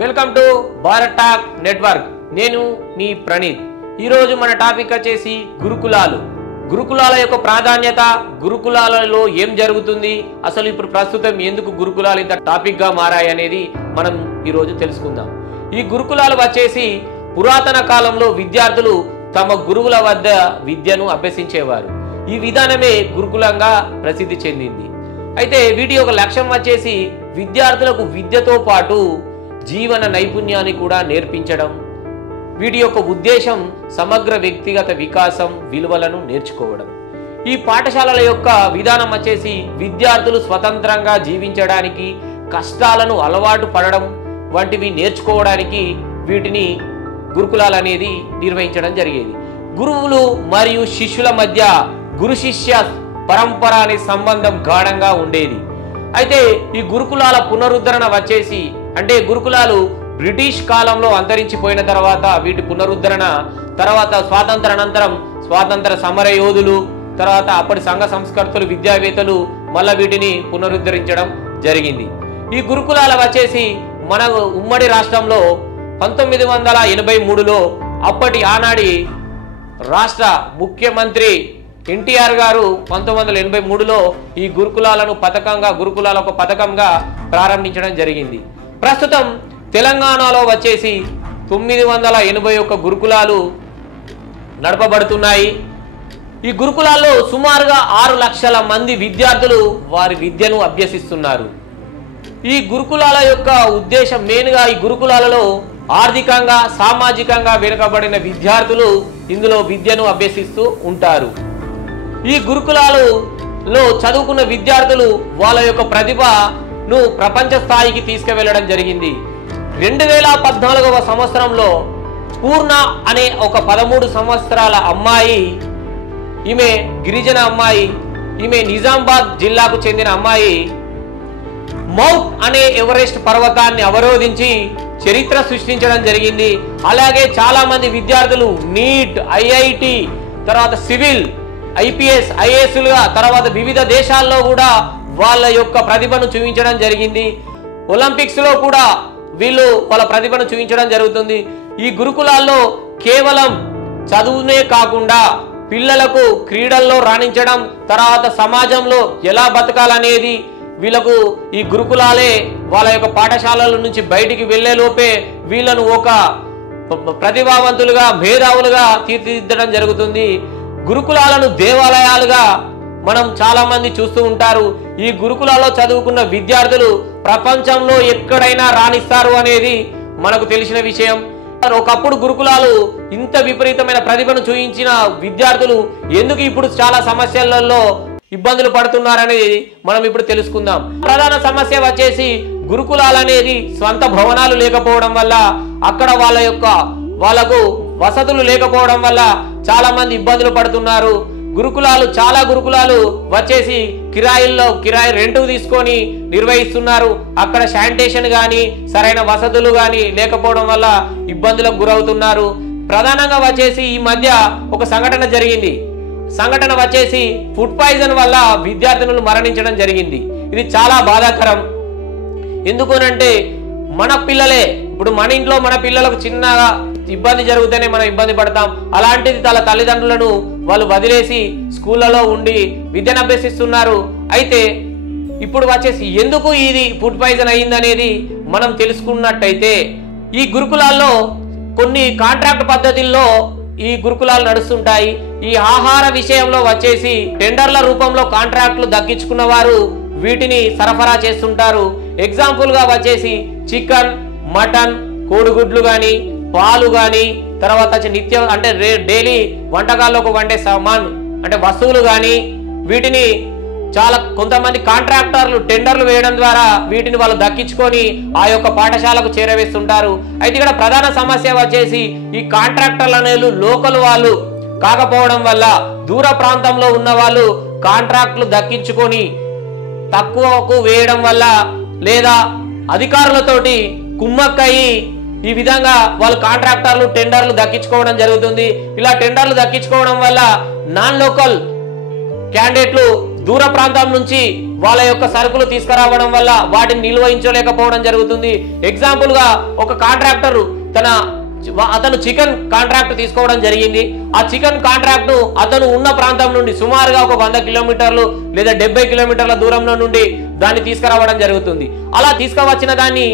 Welcome to Bharat talk network. నేను మీ ప్రణీత్. ఈరోజు మన టాపిక్ వచ్చేసి గురుకులాలు. గురుకులాల యొక్క ప్రాధాన్యత, గురుకులాలలో ఏం జరుగుతుంది, అసలు ఇప్పుడు ప్రస్తుతం ఎందుకు గురుకులాలు ఇంత టాపిక్గా మారాయి అనేది మనం ఈరోజు తెలుసుకుందాం. ఈ గురుకులాలు వచ్చేసి పురాతన కాలంలో విద్యార్థులు తమ గురువుల వద్ద విద్యను అభ్యసించేవారు. ఈ విధానమే గురుకులంగా ప్రసిద్ధి చెందింది. అయితే వీటి యొక్క లక్ష్యం వచ్చేసి విద్యార్థులకు విద్యతో పాటు జీవన నైపుణ్యాన్ని కూడా నేర్పించడం. వీటి యొక్క ఉద్దేశం సమగ్ర వ్యక్తిగత వికాసం, విలువలను నేర్చుకోవడం. ఈ పాఠశాలల యొక్క విధానం వచ్చేసి విద్యార్థులు స్వతంత్రంగా జీవించడానికి, కష్టాలను అలవాటు పడడం వంటివి నేర్చుకోవడానికి వీటిని గురుకులాలు అనేది నిర్వహించడం జరిగేది. గురువులు మరియు శిష్యుల మధ్య గురు శిష్య పరంపర అనే సంబంధం గాఢంగా ఉండేది. అయితే ఈ గురుకులాల పునరుద్ధరణ వచ్చేసి అంటే గురుకులాలు బ్రిటిష్ కాలంలో అంతరించిపోయిన తర్వాత వీటి పునరుద్ధరణ తర్వాత స్వాతంత్ర అనంతరం స్వాతంత్ర సమర యోధులు తర్వాత అప్పటి సంఘ సంస్కర్తలు విద్యావేత్తలు మళ్ళీ వీటిని పునరుద్ధరించడం జరిగింది. ఈ గురుకులాల వచ్చేసి మన ఉమ్మడి రాష్ట్రంలో 1983లో అప్పటి ఆనాడి రాష్ట్ర ముఖ్యమంత్రి ఎన్టీఆర్ గారు 1983లో ఈ గురుకులాలను గురుకులాల ఒక పథకంగా ప్రారంభించడం జరిగింది. ప్రస్తుతం తెలంగాణలో వచ్చేసి 981 గురుకులాలు నడపబడుతున్నాయి. ఈ గురుకులాల్లో సుమారుగా 6 లక్షల మంది విద్యార్థులు వారి విద్యను అభ్యసిస్తున్నారు. ఈ గురుకులాల యొక్క ఉద్దేశం మెయిన్గా ఈ గురుకులాలలో ఆర్థికంగా సామాజికంగా వెనుకబడిన విద్యార్థులు ఇందులో విద్యను అభ్యసిస్తూ ఉంటారు. ఈ గురుకులాలలో చదువుకున్న విద్యార్థులు వాళ్ళ యొక్క ప్రతిభను ప్రపంచ స్థాయికి తీసుకువెళ్ళడం జరిగింది. 2014వ సంవత్సరంలో పూర్ణ అనే ఒక 13 సంవత్సరాల అమ్మాయి, ఈమె గిరిజన అమ్మాయి, ఈమె నిజామాబాద్ జిల్లాకు చెందిన అమ్మాయి మౌంట్ అనే ఎవరెస్ట్ పర్వతాన్ని అవరోధించి చరిత్ర సృష్టించడం జరిగింది. అలాగే చాలా మంది విద్యార్థులు నీట్, ఐఐటి, తర్వాత సివిల్, ఐపీఎస్, ఐఏఎస్లుగా తర్వాత వివిధ దేశాల్లో కూడా వాళ్ళ యొక్క ప్రతిభను చూపించడం జరిగింది. ఒలింపిక్స్లో కూడా వీళ్ళు వాళ్ళ ప్రతిభను చూపించడం జరుగుతుంది. ఈ గురుకులాల్లో కేవలం చదువునే కాకుండా పిల్లలకు క్రీడల్లో రాణించడం, తర్వాత సమాజంలో ఎలా బతకాలనేది వీళ్ళకు ఈ గురుకులాలే వాళ్ళ యొక్క పాఠశాలల నుంచి బయటికి వెళ్లే లోపే వీళ్ళను ఒక ప్రతిభావంతులుగా, మేధావులుగా తీర్చిదిద్దడం జరుగుతుంది. గురుకులాలను దేవాలయాలుగా మనం చాలా మంది చూస్తూ ఉంటారు. ఈ గురుకులాల్లో చదువుకున్న విద్యార్థులు ప్రపంచంలో ఎక్కడైనా రాణిస్తారు అనేది మనకు తెలిసిన విషయం. ఒకప్పుడు గురుకులాలు ఇంత విపరీతమైన ప్రతిభను చూపించిన విద్యార్థులు ఎందుకు ఇప్పుడు చాలా సమస్యలలో ఇబ్బందులు పడుతున్నారనేది మనం ఇప్పుడు తెలుసుకుందాం. ప్రధాన సమస్య వచ్చేసి గురుకులాలు అనేది స్వంత భవనాలు లేకపోవడం వల్ల, అక్కడ వాళ్ళకు వసతులు లేకపోవడం వల్ల చాలా మంది ఇబ్బందులు పడుతున్నారు. చాలా గురుకులాలు వచ్చేసి కిరాయి రెంట్ తీసుకొని నిర్వహిస్తున్నారు. అక్కడ శానిటేషన్ కానీ సరైన వసతులు కానీ లేకపోవడం వల్ల ఇబ్బందులకు గురవుతున్నారు. ప్రధానంగా వచ్చేసి ఈ మధ్య ఒక సంఘటన జరిగింది. సంఘటన వచ్చేసి ఫుడ్ పాయిజన్ వల్ల విద్యార్థినులు మరణించడం జరిగింది. ఇది చాలా బాధాకరం. ఎందుకనంటే మన పిల్లలే, ఇప్పుడు మన ఇంట్లో మన పిల్లలకు చిన్నగా ఇబ్బంది జరిగితేనే మనం ఇబ్బంది పడతాం. అలాంటిది తన తల్లిదండ్రులను వాళ్ళు వదిలేసి స్కూళ్ళలో ఉండి విద్యను అభ్యసిస్తున్నారు. అయితే ఇప్పుడు వచ్చేసి ఎందుకు ఇది ఫుడ్ పాయిజన్ అయిందనేది మనం తెలుసుకున్నట్టయితే ఈ గురుకులాల్లో కొన్ని కాంట్రాక్ట్ పద్ధతుల్లో ఈ గురుకులాలు నడుస్తుంటాయి. ఈ ఆహార విషయంలో వచ్చేసి టెండర్ల రూపంలో కాంట్రాక్టులు దక్కించుకున్న వారు వీటిని సరఫరా చేస్తుంటారు. ఎగ్జాంపుల్గా వచ్చేసి చికెన్, మటన్, కోడిగుడ్లు కానీ, పాలు కానీ, తర్వాత నిత్యం అంటే డైలీ వంటకాల్లోకి వండే సామాన్ అంటే వస్తువులు కానీ వీటిని కొంతమంది కాంట్రాక్టర్లు టెండర్లు వేయడం ద్వారా వీటిని వాళ్ళు దక్కించుకొని ఆ యొక్క పాఠశాలకు చేరవేస్తుంటారు. అయితే ఇక్కడ ప్రధాన సమస్య వచ్చేసి ఈ కాంట్రాక్టర్లు అనేవి లోకల్ వాళ్ళు కాకపోవడం వల్ల దూర ప్రాంతంలో ఉన్న వాళ్ళు కాంట్రాక్టులు దక్కించుకొని తక్కువకు వేయడం వల్ల లేదా అధికారులతోటి కుమ్మక్కయి ఈ విధంగా వాళ్ళు కాంట్రాక్టర్లు టెండర్లు దక్కించుకోవడం జరుగుతుంది. ఇలా టెండర్లు దక్కించుకోవడం వల్ల నాన్ లోకల్ క్యాండిడేట్లు దూర ప్రాంతం నుంచి వాళ్ళ యొక్క సరుకులు తీసుకురావడం వల్ల వాటిని నిల్వహించలేకపోవడం జరుగుతుంది. ఎగ్జాంపుల్ గా ఒక కాంట్రాక్టర్ అతను చికెన్ కాంట్రాక్ట్ తీసుకోవడం జరిగింది. ఆ చికెన్ కాంట్రాక్ట్ అతను ఉన్న ప్రాంతం నుండి సుమారుగా ఒక 100 కిలోమీటర్లు లేదా 70 కిలోమీటర్ల దూరంలో నుండి దాన్ని తీసుకురావడం జరుగుతుంది. అలా తీసుకువచ్చిన దాన్ని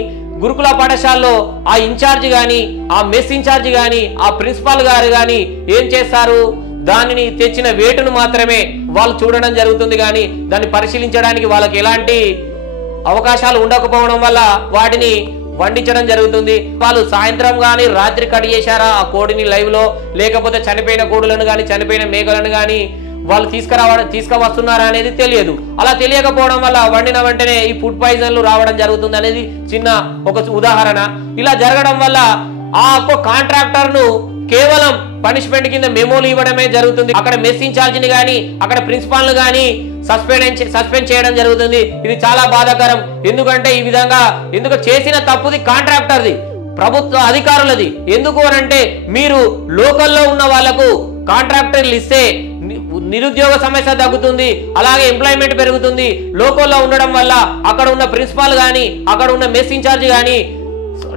గురుకుల పాఠశాలలో ఆ ఇన్ఛార్జ్ గాని, ఆ మెస్ ఇన్ఛార్జ్ గాని, ఆ ప్రిన్సిపాల్ గారు గాని ఏం చేస్తారు, దానిని తెచ్చిన వేటును మాత్రమే వాళ్ళు చూడడం జరుగుతుంది. కానీ దాన్ని పరిశీలించడానికి వాళ్ళకి ఎలాంటి అవకాశాలు ఉండకపోవడం వల్ల వాటిని వండించడం జరుగుతుంది. వాళ్ళు సాయంత్రం గాని రాత్రి కట్ చేశారా ఆ కోడిని లైవ్ లో, లేకపోతే చనిపోయిన కోడులను గాని చనిపోయిన మేకలను గాని వాళ్ళు తీసుకువస్తున్నారా అనేది తెలియదు. అలా తెలియకపోవడం వల్ల వండిన వెంటనే ఈ ఫుడ్ పాయిజన్లు రావడం జరుగుతుంది అనేది చిన్న ఒక ఉదాహరణ. ఇలా జరగడం వల్ల ఆ కాంట్రాక్టర్ ను కేవలం పనిష్మెంట్ కింద మెమోలు ఇవ్వడమే జరుగుతుంది. అక్కడ మెస్ ఇన్ఛార్జిని గాని అక్కడ ప్రిన్సిపాల్ ను గాని సస్పెండ్ చేయడం జరుగుతుంది. ఇది చాలా బాధాకరం. ఎందుకంటే ఈ విధంగా చేసిన తప్పుది కాంట్రాక్టర్ది, ప్రభుత్వ అధికారులది. ఎందుకు అనంటే మీరు లోకల్లో ఉన్న వాళ్లకు కాంట్రాక్టర్లు ఇస్తే నిరుద్యోగ సమస్య తగ్గుతుంది, అలాగే ఎంప్లాయ్మెంట్ పెరుగుతుంది. లోకల్లో ఉండడం వల్ల అక్కడ ఉన్న ప్రిన్సిపాల్ గాని అక్కడ ఉన్న మెస్ ఇన్ఛార్జ్ గాని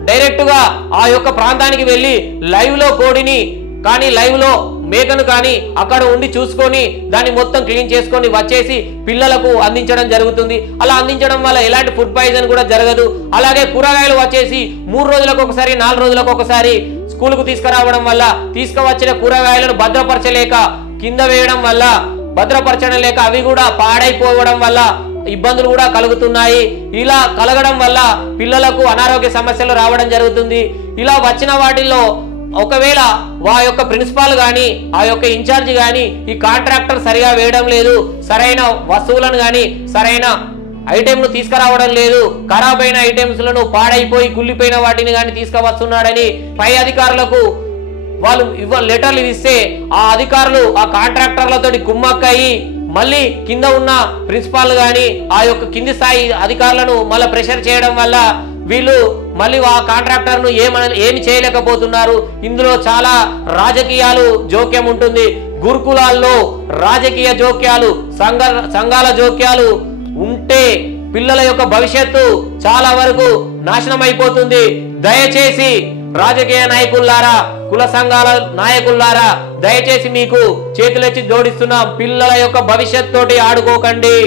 డైరెక్ట్ గా ఆ యొక్క ప్రాంతానికి వెళ్ళి లైవ్ లో కోడిని కానీ లైవ్ లో మేకను కానీ అక్కడ ఉండి చూసుకొని దాన్ని మొత్తం క్లీన్ చేసుకొని వచ్చేసి పిల్లలకు అందించడం జరుగుతుంది. అలా అందించడం వల్ల ఎలాంటి ఫుడ్ పాయిజన్ కూడా జరగదు. అలాగే కూరగాయలు వచ్చేసి 3 రోజులకు ఒకసారి 4 రోజులకు ఒకసారి స్కూల్కు తీసుకురావడం వల్ల తీసుకువచ్చిన కూరగాయలను భద్రపరచలేక కింద వేయడం వల్ల భద్రపరచడం లేక అవి కూడా పాడైపోవడం వల్ల ఇబ్బందులు కూడా కలుగుతున్నాయి. ఇలా కలగడం వల్ల పిల్లలకు అనారోగ్య సమస్యలు రావడం జరుగుతుంది. ఇలా వచ్చిన వాటిల్లో ఒకవేళ ఆ యొక్క ప్రిన్సిపాల్ గాని ఆ యొక్క ఇన్ఛార్జ్ గాని ఈ కాంట్రాక్టర్ సరిగా వేయడం లేదు, సరైన వస్తువులను గాని సరైన ఐటెంను తీసుకురావడం లేదు, ఖరాబ్ అయిన ఐటెంస్ లను పాడైపోయి కుళ్ళిపోయిన వాటిని గాని తీసుకువస్తున్నాడని పై అధికారులకు వాళ్ళు లెటర్లు ఇస్తే ఆ అధికారులు ఆ కాంట్రాక్టర్లతో కుమ్మక్కయి మళ్ళీ కింద ఉన్న ప్రిన్సిపాల్ గాని ఆ యొక్క కింది స్థాయి అధికారులను మళ్ళీ ప్రెషర్ చేయడం వల్ల వీళ్ళు మళ్ళీ ఆ కాంట్రాక్టర్ ను ఏమి చేయలేకపోతున్నారు. ఇందులో చాలా రాజకీయాలు జోక్యం ఉంటుంది. గురుకులాల్లో రాజకీయ జోక్యాలు, సంఘాల జోక్యాలు ఉంటే పిల్లల యొక్క భవిష్యత్తు చాలా వరకు నాశనం అయిపోతుంది. దయచేసి రాజకీయ నాయకులారా, కుల సంఘాల నాయకులారా, దయచేసి మీకు చేతులెత్తి జోడిస్తున్నాం. పిల్లల యొక్క భవిష్యత్తు తోటి ఆడుకోకండి.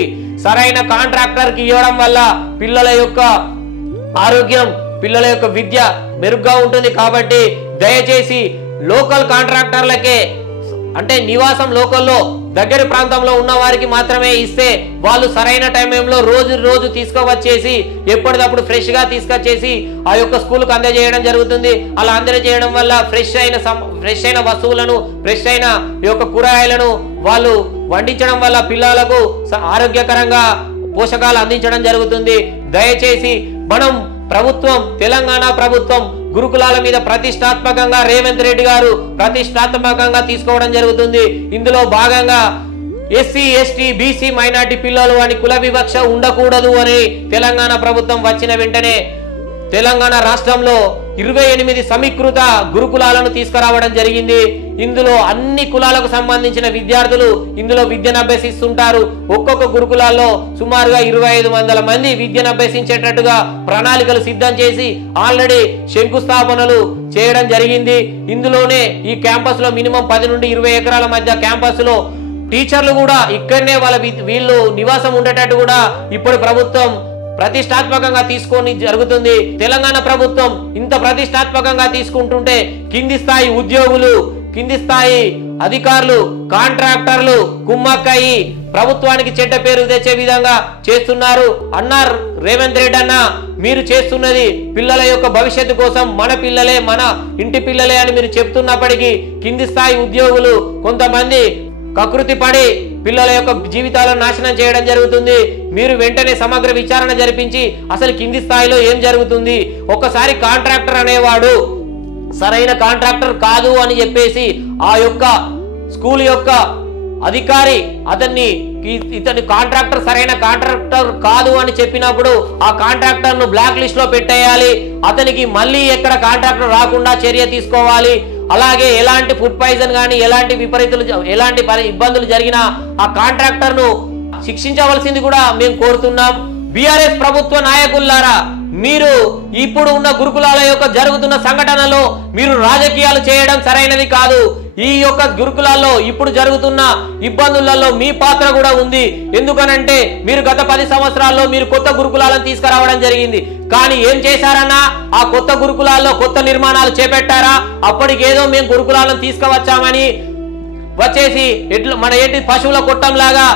సరైన కాంట్రాక్టర్ కి ఇవ్వడం వల్ల పిల్లల యొక్క ఆరోగ్యం, పిల్లల యొక్క విద్య మెరుగ్గా ఉంటుంది. కాబట్టి దయచేసి లోకల్ కాంట్రాక్టర్లకే అంటే నివాసం లోకల్లో దగ్గర ప్రాంతంలో ఉన్న వారికి మాత్రమే ఇస్తే వాళ్ళు సరైన టైంలో రోజు తీసుకువచ్చేసి ఎప్పటికప్పుడు ఫ్రెష్ గా తీసుకొచ్చేసి ఆ యొక్క స్కూల్ కు అందజేయడం జరుగుతుంది. అలా అందజేయడం వల్ల ఫ్రెష్ అయిన వస్తువులను, ఫ్రెష్ అయిన ఈ యొక్క కూరగాయలను వాళ్ళు వండించడం వల్ల పిల్లలకు ఆరోగ్యకరంగా పోషకాలు అందించడం జరుగుతుంది. దయచేసి మనం ప్రభుత్వం, తెలంగాణ ప్రభుత్వం గురుకులాల మీద ప్రతిష్టాత్మకంగా రేవంత్ రెడ్డి గారు ప్రతిష్టాత్మకంగా తీసుకోవడం జరుగుతుంది. ఇందులో భాగంగా ఎస్సీ, ఎస్టీ, బీసీ, మైనార్టీ పిల్లలు అని కుల వివక్ష ఉండకూడదు అని తెలంగాణ ప్రభుత్వం వచ్చిన వెంటనే తెలంగాణ రాష్ట్రంలో 28 సమీకృత గురుకులాలను తీసుకురావడం జరిగింది. ఇందులో అన్ని కులాలకు సంబంధించిన విద్యార్థులు ఇందులో విద్యను అభ్యసిస్తుంటారు. ఒక్కొక్క గురుకులాల్లో సుమారుగా 2500 మంది విద్యను అభ్యసించేటట్టుగా ప్రణాళికలు సిద్ధం చేసి ఆల్రెడీ శంకుస్థాపనలు చేయడం జరిగింది. ఇందులోనే ఈ క్యాంపస్ లో మినిమం 10 నుండి 20 ఎకరాల మధ్య క్యాంపస్ లో టీచర్లు కూడా ఇక్కడనే వీళ్ళు నివాసం ఉండేటట్టు కూడా ఇప్పుడు ప్రభుత్వం ప్రతిష్టాత్మకంగా తీసుకొని జరుగుతుంది. తెలంగాణ ప్రభుత్వం ఇంత ప్రతిష్టాత్మకంగా తీసుకుంటుంటే కింది స్థాయి ఉద్యోగులు, కింది స్థాయి అధికారులు, కాంట్రాక్టర్లు కుమ్మక్కయి ప్రభుత్వానికి చెడ్డ పేరు తెచ్చే విధంగా చేస్తున్నారు. అన్నారు రేవంత్ రెడ్డి అన్న, మీరు చేస్తున్నది పిల్లల యొక్క భవిష్యత్తు కోసం, మన పిల్లలే, మన ఇంటి పిల్లలే అని మీరు చెప్తున్నప్పటికీ కింది స్థాయి ఉద్యోగులు కొంతమంది కకృతి పడి పిల్లల యొక్క జీవితాలను నాశనం చేయడం జరుగుతుంది. మీరు వెంటనే సమగ్ర విచారణ జరిపించి అసలు కింది స్థాయిలో ఏం జరుగుతుంది, ఒక్కసారి కాంట్రాక్టర్ అనేవాడు సరైన కాంట్రాక్టర్ కాదు అని చెప్పేసి ఆ యొక్క స్కూల్ యొక్క అధికారి ఇతని కాంట్రాక్టర్ సరైన కాంట్రాక్టర్ కాదు అని చెప్పినప్పుడు ఆ కాంట్రాక్టర్ ను బ్లాక్ లిస్ట్ లో పెట్టేయాలి. అతనికి మళ్ళీ ఎక్కడ కాంట్రాక్టర్ రాకుండా చర్య తీసుకోవాలి. అలాగే ఎలాంటి ఫుడ్ పాయిజన్ గానీ ఎలాంటి ఇబ్బందులు జరిగినా ఆ కాంట్రాక్టర్ ను శిక్షించవలసింది కూడా మేము కోరుతున్నాం. బీఆర్ఎస్ ప్రభుత్వ నాయకులారా, మీరు ఇప్పుడు ఉన్న గురుకులాల యొక్క జరుగుతున్న సంఘటనలో మీరు రాజకీయాలు చేయడం సరైనది కాదు. ఈ యొక్క గురుకులాల్లో ఇప్పుడు జరుగుతున్న ఇబ్బందులలో మీ పాత్ర కూడా ఉంది. ఎందుకనంటే మీరు గత 10 సంవత్సరాల్లో మీరు కొత్త గురుకులాలను తీసుకురావడం జరిగింది. కానీ ఏం చేశారన్నా, ఆ కొత్త గురుకులాల్లో కొత్త నిర్మాణాలు చేపట్టారా? అప్పటికేదో మేము గురుకులాలను తీసుకువచ్చామని వచ్చేసి మన ఏంటి పశువుల కొట్టంలాగా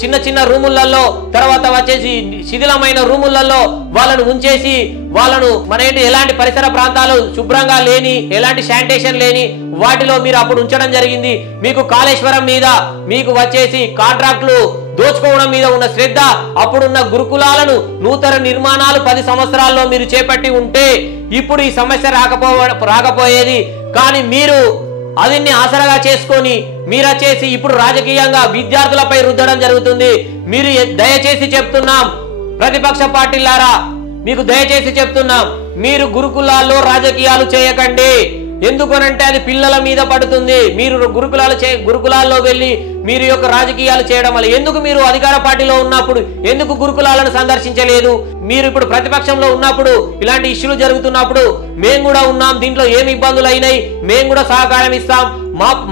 చిన్న చిన్న రూములలో, తర్వాత వచ్చేసి శిథిలమైన రూములలో వాళ్ళను ఉంచేసి వాళ్ళను మన ఏంటి ఎలాంటి పరిసర ప్రాంతాలు శుభ్రంగా లేని, ఎలాంటి శానిటేషన్ లేని వాటిలో మీరు అప్పుడు ఉంచడం జరిగింది. మీకు కాళేశ్వరం మీద మీకు వచ్చేసి కాంట్రాక్టులు దోచుకోవడం మీద ఉన్న శ్రద్ధ, అప్పుడున్న గురుకులాలను నూతన నిర్మాణాలు 10 సంవత్సరాల్లో మీరు చేపట్టి ఉంటే ఇప్పుడు ఈ సమస్య రాకపోయేది. కానీ మీరు అదిన్ని ఆసరగా చేసుకొని మీరచేసి ఇప్పుడు రాజకీయంగా విద్యార్థులపై రుద్దడం జరుగుతుంది. మీరు దయచేసి చెప్తున్నాం, ప్రతిపక్ష పార్టీలారా మీకు దయచేసి చెప్తున్నాం, మీరు గురుకులాల్లో రాజకీయాలు చేయకండి. ఎందుకనంటే అది పిల్లల మీద పడుతుంది. మీరు గురుకులాల్లో వెళ్ళి మీరు యొక్క రాజకీయాలు చేయడం వల్ల ఎందుకు మీరు అధికార పార్టీలో ఉన్నప్పుడు ఎందుకు గురుకులాలను సందర్శించలేదు? మీరు ఇప్పుడు ప్రతిపక్షంలో ఉన్నప్పుడు ఇలాంటి ఇష్యూలు జరుగుతున్నప్పుడు మేము కూడా ఉన్నాం, దీంట్లో ఏమి ఇబ్బందులు అయినాయి మేము కూడా సహకారం ఇస్తాం,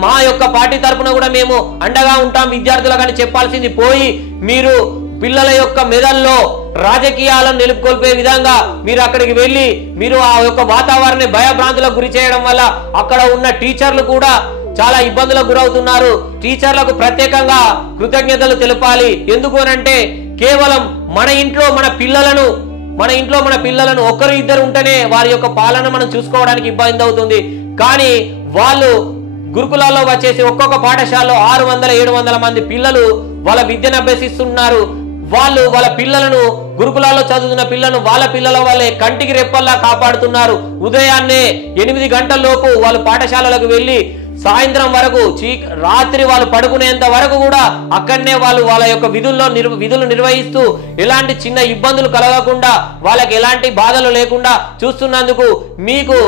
మా యొక్క పార్టీ తరఫున కూడా మేము అండగా ఉంటాం విద్యార్థులకు చెప్పాల్సింది పోయి మీరు పిల్లల యొక్క మెదల్లో రాజకీయాలను నిలుపుకొల్పే విధంగా మీరు అక్కడికి వెళ్ళి మీరు ఆ యొక్క వాతావరణ భయభ్రాంతులకు గురి చేయడం వల్ల అక్కడ ఉన్న టీచర్లు కూడా చాలా ఇబ్బందులకు గురవుతున్నారు. టీచర్లకు ప్రత్యేకంగా కృతజ్ఞతలు తెలపాలి. ఎందుకు అనంటే కేవలం మన ఇంట్లో మన పిల్లలను ఒకరు ఇద్దరు ఉంటేనే వారి యొక్క పాలన మనం చూసుకోవడానికి ఇబ్బంది అవుతుంది. కానీ వాళ్ళు గురుకులాల్లో వచ్చేసి ఒక్కొక్క పాఠశాలలో 600-700 మంది పిల్లలు వాళ్ళ విద్యను అభ్యసిస్తున్నారు. వాళ్ళ పిల్లలను గురుకులాల్లో చదువుతున్న పిల్లలను వాళ్ళ పిల్లల వాళ్ళే కంటికి రెప్పల్లా కాపాడుతున్నారు. ఉదయాన్నే 8 గంటల లోపు వాళ్ళు పాఠశాలలకు వెళ్ళి సాయంత్రం వరకు రాత్రి వాళ్ళు పడుకునేంత వరకు కూడా అక్కడనే వాళ్ళ యొక్క విధులు నిర్వహిస్తూ ఎలాంటి చిన్న ఇబ్బందులు కలగకుండా వాళ్ళకి ఎలాంటి బాధలు లేకుండా చూస్తున్నందుకు మీకు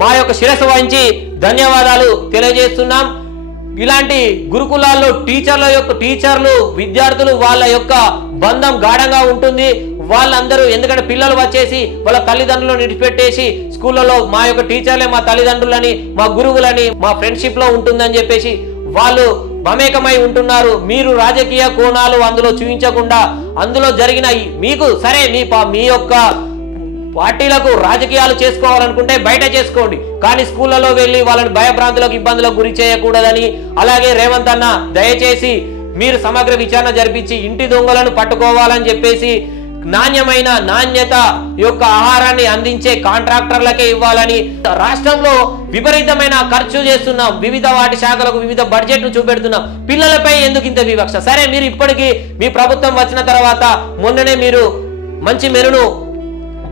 మా యొక్క శిరస్సు వహించి ధన్యవాదాలు తెలియజేస్తున్నాం. ఇలాంటి గురుకులాల్లో టీచర్లు విద్యార్థులు వాళ్ళ యొక్క బంధం గాఢంగా ఉంటుంది. వాళ్ళందరూ ఎందుకంటే పిల్లలు వచ్చేసి వాళ్ళ తల్లిదండ్రులను విడిచిపెట్టేసి స్కూళ్ళలో మా యొక్క టీచర్లే మా తల్లిదండ్రులని మా గురువులని మా ఫ్రెండ్షిప్ లో ఉంటుందని చెప్పేసి వాళ్ళు మమేకమై ఉంటున్నారు. మీరు రాజకీయ కోణాలు అందులో చూపించకుండా అందులో జరిగిన మీకు సరే మీ యొక్క పార్టీలకు రాజకీయాలు చేసుకోవాలనుకుంటే బయట చేసుకోండి, కానీ స్కూళ్ళలో వెళ్ళి వాళ్ళని భయభ్రాంతులకు ఇబ్బందులకు గురి చేయకూడదని, అలాగే రేవంత్ అన్న దయచేసి మీరు సమగ్ర విచారణ జరిపించి ఇంటి దొంగలను పట్టుకోవాలని చెప్పేసి నాణ్యత యొక్క ఆహారాన్ని అందించే కాంట్రాక్టర్లకే ఇవ్వాలని రాష్ట్రంలో విపరీతమైన ఖర్చు చేస్తున్నాం. వివిధ వాటి శాఖలకు వివిధ బడ్జెట్లు చూపెడుతున్నాం. పిల్లలపై ఎందుకు ఇంత వివక్ష? సరే మీరు ఇప్పటికీ మీ ప్రభుత్వం వచ్చిన తర్వాత మొన్ననే మీరు మంచి మెనును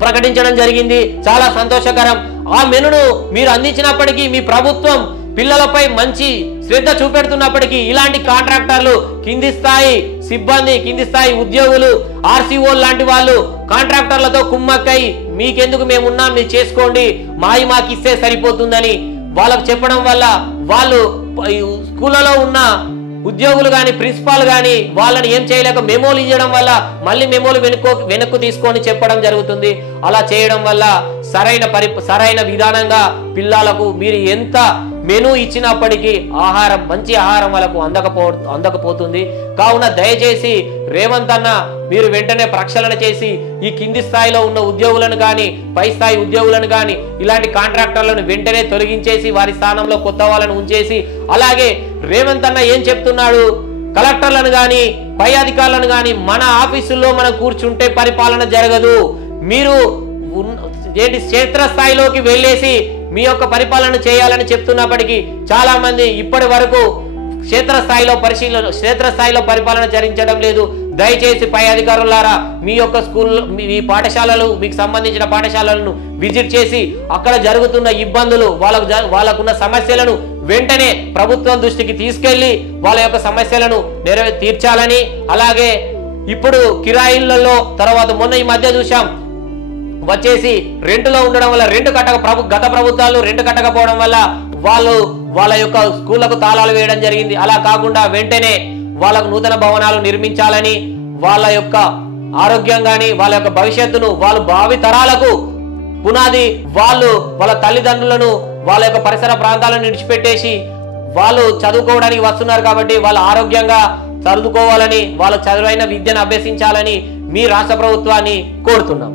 ప్రకటించడం జరిగింది, చాలా సంతోషకరం. ఆ మెనును మీరు అందించినప్పటికీ మీ ప్రభుత్వం పిల్లలపై మంచి శ్రద్ధ చూపెడుతున్నప్పటికీ ఇలాంటి కాంట్రాక్టర్లు కింది స్థాయి సిబ్బంది కింది స్థాయి ఉద్యోగులు ఆర్సీఓ లాంటి వాళ్ళు కాంట్రాక్టర్లతో కుమ్మక్కై మీకెందుకు మేమున్నాం మీరు చేసుకోండి మాకు ఇస్తే సరిపోతుందని వాళ్ళకు చెప్పడం వల్ల వాళ్ళు స్కూళ్ళలో ఉన్న ఉద్యోగులు గాని ప్రిన్సిపాల్ గాని వాళ్ళని ఏం చేయలేక మెమోలు ఇవ్వడం వల్ల మళ్ళీ మెమోలు వెనక్కు తీసుకొని చెప్పడం జరుగుతుంది. అలా చేయడం వల్ల సరైన విధానంగా పిల్లలకు మీరు ఎంత మెనూ ఇచ్చినప్పటికీ మంచి ఆహారం వాళ్ళకు అందకపోతుంది. కావున దయచేసి రేవంత్ అన్న మీరు వెంటనే ప్రక్షాళన చేసి ఈ కింది స్థాయిలో ఉన్న ఉద్యోగులను కానీ పై స్థాయి ఉద్యోగులను కానీ ఇలాంటి కాంట్రాక్టర్లను వెంటనే తొలగించేసి వారి స్థానంలో కొత్త వాళ్ళను ఉంచేసి, అలాగే రేవంత్ అన్న ఏం చెప్తున్నాడు, కలెక్టర్లను కానీ పై అధికారులను కానీ మన ఆఫీసుల్లో మనం కూర్చుంటే పరిపాలన జరగదు, మీరు క్షేత్రస్థాయిలోకి వెళ్ళేసి మీ యొక్క పరిపాలన చేయాలని చెప్తున్నప్పటికీ చాలా మంది ఇప్పటి వరకు క్షేత్రస్థాయిలో పరిపాలన జరిగించడం లేదు. దయచేసి పై అధికారులారా మీ యొక్క మీ పాఠశాలలు మీకు సంబంధించిన పాఠశాలలను విజిట్ చేసి అక్కడ జరుగుతున్న ఇబ్బందులు వాళ్ళకున్న సమస్యలను వెంటనే ప్రభుత్వం దృష్టికి తీసుకెళ్లి వాళ్ళ యొక్క సమస్యలను తీర్చాలని, అలాగే ఇప్పుడు కిరాయిలలో తర్వాత మొన్న ఈ మధ్య చూసాం వచ్చేసి రెంటులో ఉండడం వల్ల గత ప్రభుత్వాలు రెంటు కట్టకపోవడం వల్ల వాళ్ళ యొక్క స్కూళ్లకు తాళాలు వేయడం జరిగింది. అలా కాకుండా వెంటనే వాళ్ళకు నూతన భవనాలు నిర్మించాలని, వాళ్ళ యొక్క ఆరోగ్యం కానీ వాళ్ళ యొక్క భవిష్యత్తును వాళ్ళు భావి తరాలకు పునాది వాళ్ళు వాళ్ళ తల్లిదండ్రులను వాళ్ళ యొక్క పరిసర ప్రాంతాలను విడిచిపెట్టేసి వాళ్ళు చదువుకోవడానికి వస్తున్నారు కాబట్టి వాళ్ళు ఆరోగ్యంగా చదువుకోవాలని, వాళ్ళ చదువైన విద్యను అభ్యసించాలని మీ రాష్ట్ర ప్రభుత్వాన్ని కోరుతున్నాం.